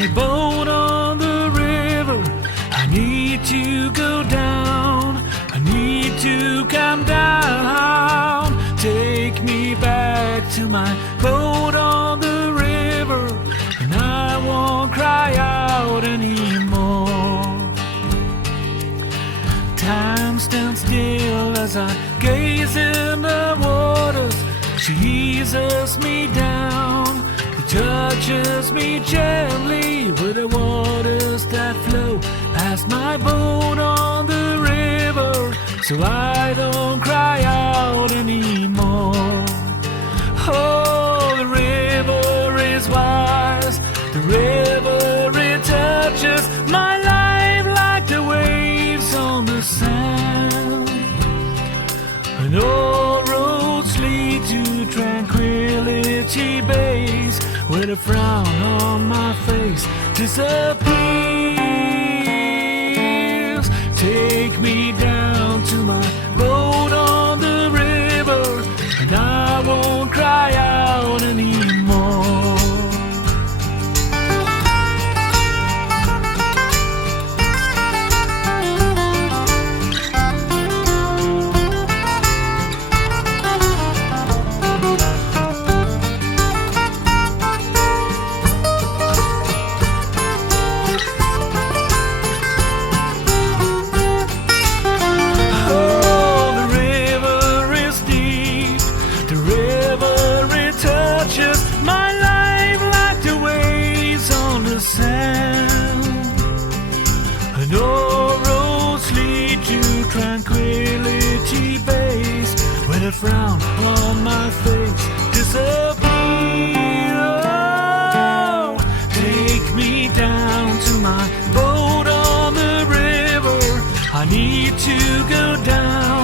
my boat on the river. I need to go down. I need to come down. Take me back to my boat on the river, and I won't cry out anymore. Time stands still as I gaze in the waters. She eases me down. He touches me gently with the waters that flow past my boat on the river, so I don't cry out anymore. Oh, the river is wise. The river, it touches my life like the waves on the sand. And all roads lead to tranquility base, where the frown on my face disappears. Take me down to my boat on the river, and I won't cry out anymore. My life like the waves on the sand, and all roads lead to tranquility base, where the frown on my face disappears. Oh, take me down to my boat on the river. I need to go down.